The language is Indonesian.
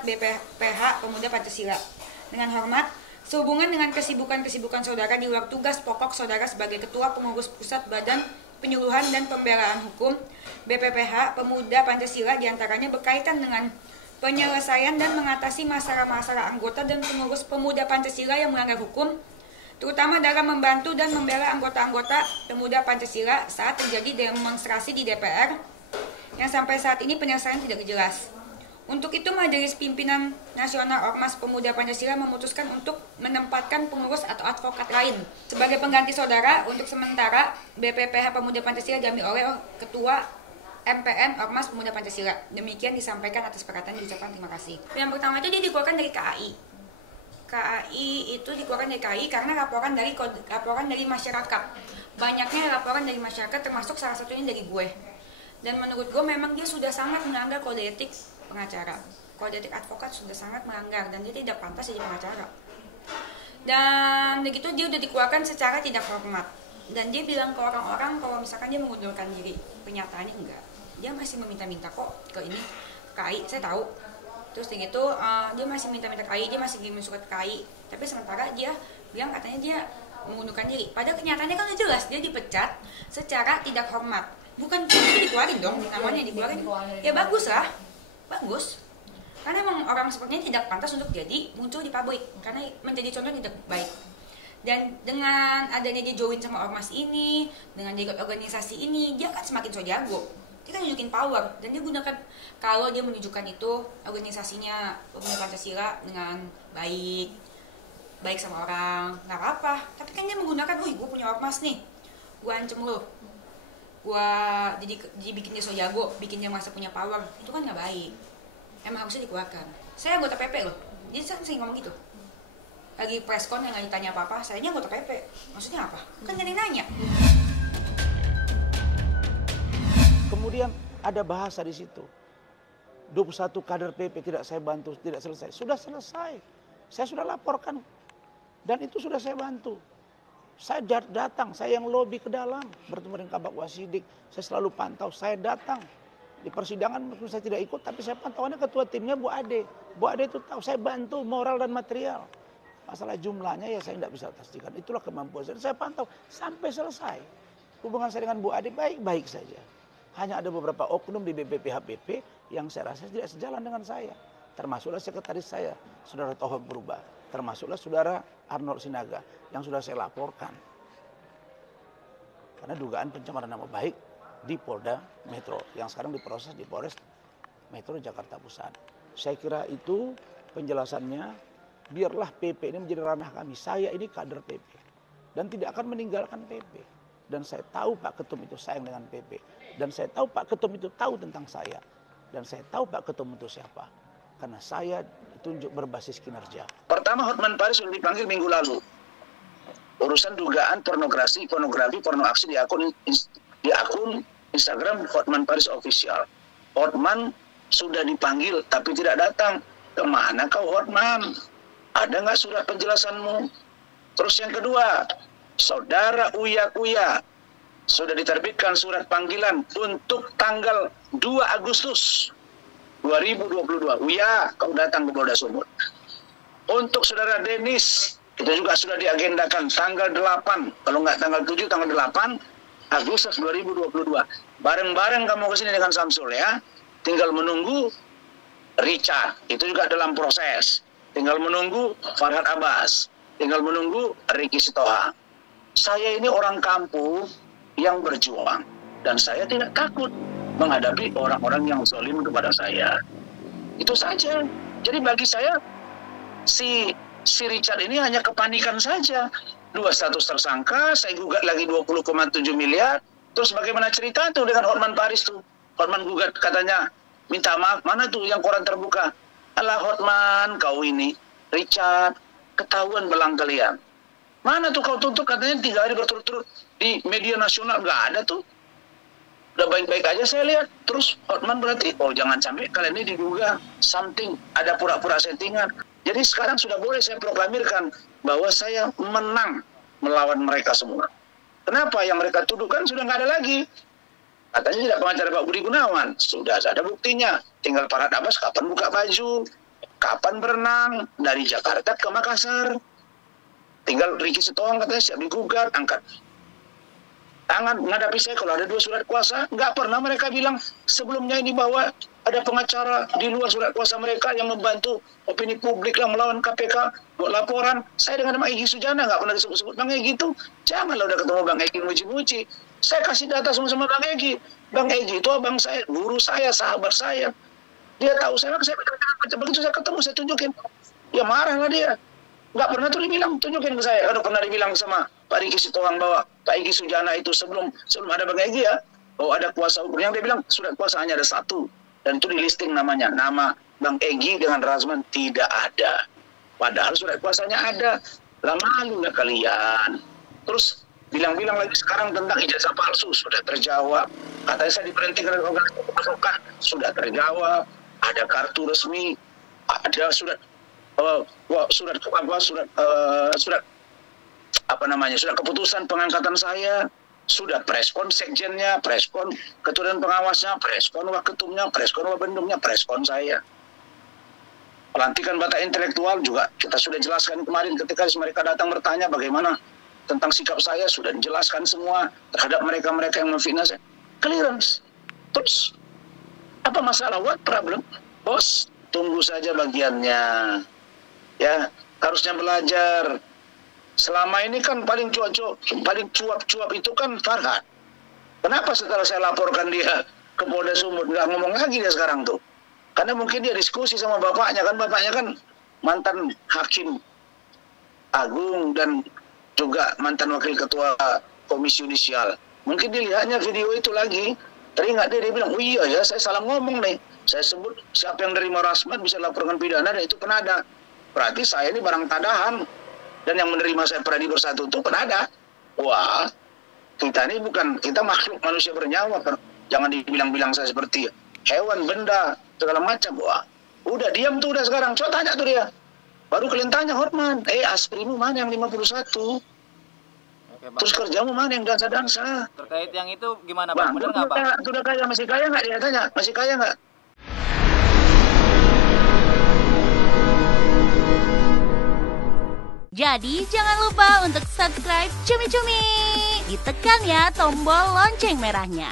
Pusat BPPH Pemuda Pancasila. Dengan hormat, sehubungan dengan kesibukan saudara di luar tugas pokok saudara sebagai Ketua Pengurus Pusat Badan Penyuluhan dan Pembelaan Hukum BPPH Pemuda Pancasila, diantaranya berkaitan dengan penyelesaian dan mengatasi masalah-masalah anggota dan pengurus pemuda Pancasila yang melanggar hukum, terutama dalam membantu dan membela anggota-anggota pemuda Pancasila saat terjadi demonstrasi di DPR yang sampai saat ini penyelesaian tidak jelas. Untuk itu, Majelis Pimpinan Nasional Ormas Pemuda Pancasila memutuskan untuk menempatkan pengurus atau advokat lain sebagai pengganti saudara. Untuk sementara, BPPH Pemuda Pancasila diambil oleh Ketua MPN Ormas Pemuda Pancasila. Demikian disampaikan atas perkataan diucapkan terima kasih. Yang pertama itu dia dikeluarkan dari KAI. KAI itu dikeluarkan dari KAI karena laporan dari masyarakat. Banyaknya laporan dari masyarakat, termasuk salah satunya dari gue. Dan menurut gue memang dia sudah sangat melanggar kode etik pengacara. Kode etik advokat sudah sangat melanggar dan dia tidak pantas jadi pengacara. Dan begitu dia udah dikeluarkan secara tidak hormat. Dan dia bilang ke orang-orang kalau misalkan dia mengundurkan diri. Kenyataannya enggak. Dia masih meminta-minta kok ke ini KAI, saya tahu. Terus gitu dia masih minta-minta KAI, dia masih ngirim surat KAI. Tapi sementara dia bilang katanya dia mengundurkan diri. Padahal kenyataannya kan udah jelas dia dipecat secara tidak hormat. Bukan itu dikeluarin dong, namanya dikeluarin. Ya bagus lah, bagus. Karena emang orang sepertinya tidak pantas untuk jadi muncul di pabrik. Karena menjadi contoh tidak baik. Dan dengan adanya dia join sama ormas ini, dengan dia ikut organisasi ini, dia kan semakin so jago. Dia kan nunjukin power, dan dia gunakan, kalau dia menunjukkan itu organisasinya Pemuda Pancasila dengan baik sama orang, nggak apa-apa. Tapi kan dia menggunakan, gue punya ormas nih, gue ancam lo, gue jadi bikin dia so jago, bikin dia merasa punya power, itu kan nggak baik. Emang harusnya dikeluarkan. Saya anggota PP loh, jadi saya sering ngomong gitu. Lagi preskon yang nggak ditanya apa-apa, sayanya anggota PP, maksudnya apa? Kan gak ada yang nanya. Kemudian ada bahasa di situ. 21 kader PP tidak saya bantu, tidak selesai. Sudah selesai. Saya sudah laporkan. Dan itu sudah saya bantu. Saya datang, saya yang lobby ke dalam. Bertemu dengan Kabak Wasidik. Saya selalu pantau, saya datang. Di persidangan meskipun saya tidak ikut, tapi saya pantauannya ketua timnya Bu Ade. Bu Ade itu tahu, saya bantu moral dan material. Masalah jumlahnya ya saya tidak bisa pastikan. Itulah kemampuan saya. Saya pantau sampai selesai. Hubungan saya dengan Bu Ade baik-baik saja. Hanya ada beberapa oknum di BPPHPP yang saya rasa tidak sejalan dengan saya. Termasuklah sekretaris saya, Saudara Tohon Purba. Termasuklah Saudara Arnold Sinaga yang sudah saya laporkan. Karena dugaan pencemaran nama baik di Polda Metro yang sekarang diproses di Polres Metro Jakarta Pusat. Saya kira itu penjelasannya. Biarlah PP ini menjadi ranah kami. Saya ini kader PP dan tidak akan meninggalkan PP. Dan saya tahu Pak Ketum itu sayang dengan PP. Dan saya tahu Pak Ketum itu tahu tentang saya. Dan saya tahu Pak Ketum itu siapa. Karena saya ditunjuk berbasis kinerja. Pertama, Hotman Paris sudah dipanggil minggu lalu. Urusan dugaan pornografi, porno aksi di akun Instagram Hotman Paris Official. Hotman sudah dipanggil tapi tidak datang. Kemana kau Hotman? Ada nggak surat penjelasanmu? Terus yang kedua, Saudara Uya sudah diterbitkan surat panggilan untuk tanggal 2 Agustus 2022. Uya, kau datang ke Polda Sumut. Untuk Saudara Denis, itu juga sudah diagendakan tanggal 8, kalau nggak tanggal 7, tanggal 8 Agustus 2022. Bareng-bareng kamu ke sini dengan Samsul ya. Tinggal menunggu Richard, itu juga dalam proses. Tinggal menunggu Farhad Abbas. Tinggal menunggu Ricky Sitoha. Saya ini orang kampung yang berjuang. Dan saya tidak takut menghadapi orang-orang yang zalim kepada saya. Itu saja. Jadi bagi saya, si Richard ini hanya kepanikan saja. 2 status tersangka, saya gugat lagi 20,7 miliar. Terus bagaimana cerita tuh dengan Hotman Paris tuh? Hotman gugat katanya, minta maaf, mana tuh yang koran terbuka? Alah Hotman, kau ini, Richard, ketahuan belang kalian. Mana tuh kau tuntut katanya 3 hari berturut-turut di media nasional, nggak ada tuh. Udah baik-baik aja saya lihat. Terus Hotman berarti, oh jangan sampai kalian ini diduga something, ada pura-pura settingan. Jadi sekarang sudah boleh saya proklamirkan bahwa saya menang melawan mereka semua. Kenapa? Yang mereka tuduhkan sudah nggak ada lagi. Katanya tidak pengacara Pak Budi Gunawan. Sudah ada buktinya. Tinggal Farhad Abbas kapan buka baju. kapan berenang dari Jakarta ke Makassar. Tinggal Ricky Sitohang katanya siap digugat, angkat tangan menghadapi saya kalau ada 2 surat kuasa. Nggak pernah mereka bilang sebelumnya ini bahwa ada pengacara di luar surat kuasa mereka yang membantu opini publik yang melawan KPK buat laporan. Saya dengan Bang Egy Sujana nggak pernah disebut-sebut Bang Egy itu. Janganlah udah ketemu Bang Egy muji-muji. Saya kasih data sama Bang Egy. Bang Egy itu abang saya, guru saya, sahabat saya. Dia tahu saya begitu saya ketemu, saya tunjukin. Ya marah lah dia. Nggak pernah tuh dibilang, tunjukin ke saya. Kalau pernah dibilang sama Pak Ricky Sitohang bahwa Pak Egy Sujana itu sebelum ada Bang Egy ya, bahwa ada kuasa hukum. Yang dia bilang surat kuasa hanya ada 1. Dan itu di listing namanya. Nama Bang Egy dengan Razman tidak ada. Padahal surat kuasanya ada. Lah malu nggak kalian? Terus bilang-bilang lagi sekarang tentang ijazah palsu, sudah terjawab. Katanya saya diberhentikan dari organisasi pasukan, sudah terjawab. Ada kartu resmi, ada surat keputusan pengangkatan saya, sudah preskon sekjennya, preskon ketua dan pengawasnya, preskon waketumnya, preskon wabendumnya, preskon saya. Pelantikan batas intelektual juga kita sudah jelaskan kemarin ketika mereka datang bertanya bagaimana tentang sikap saya, sudah dijelaskan semua terhadap mereka-mereka yang memfitnah saya. Clearance. Terus apa masalah? What problem? Bos, tunggu saja bagiannya. Ya, harusnya belajar. Selama ini kan paling cuap-cuap itu kan Farhad. Kenapa setelah saya laporkan dia ke Polda Sumut nggak ngomong lagi dia sekarang tuh? Karena mungkin dia diskusi sama bapaknya kan mantan hakim agung dan juga mantan wakil ketua komisi yudisial. Mungkin dilihatnya video itu lagi, teringat dia bilang, oh iya ya saya salah ngomong nih. Saya sebut siapa yang nerima Razman bisa laporkan pidana dan itu penada. Berarti saya ini barang tadahan. Dan yang menerima saya Pradi Bersatu itu penada. Wah, kita ini bukan, kita makhluk manusia bernyawa. Jangan dibilang-bilang saya seperti hewan, benda, segala macam. Wah, udah diam tuh udah sekarang. Coba tanya tuh dia. Baru kalian tanya Hotman, asprimu mana yang 51? Oke, terus kerjamu mana yang dansa-dansa? Terkait yang itu gimana Bang? Benar nggak Bang? Sudah kaya, masih kaya nggak dia tanya? Masih kaya nggak? Jadi jangan lupa untuk subscribe Cumi Cumi. Ditekan ya tombol lonceng merahnya.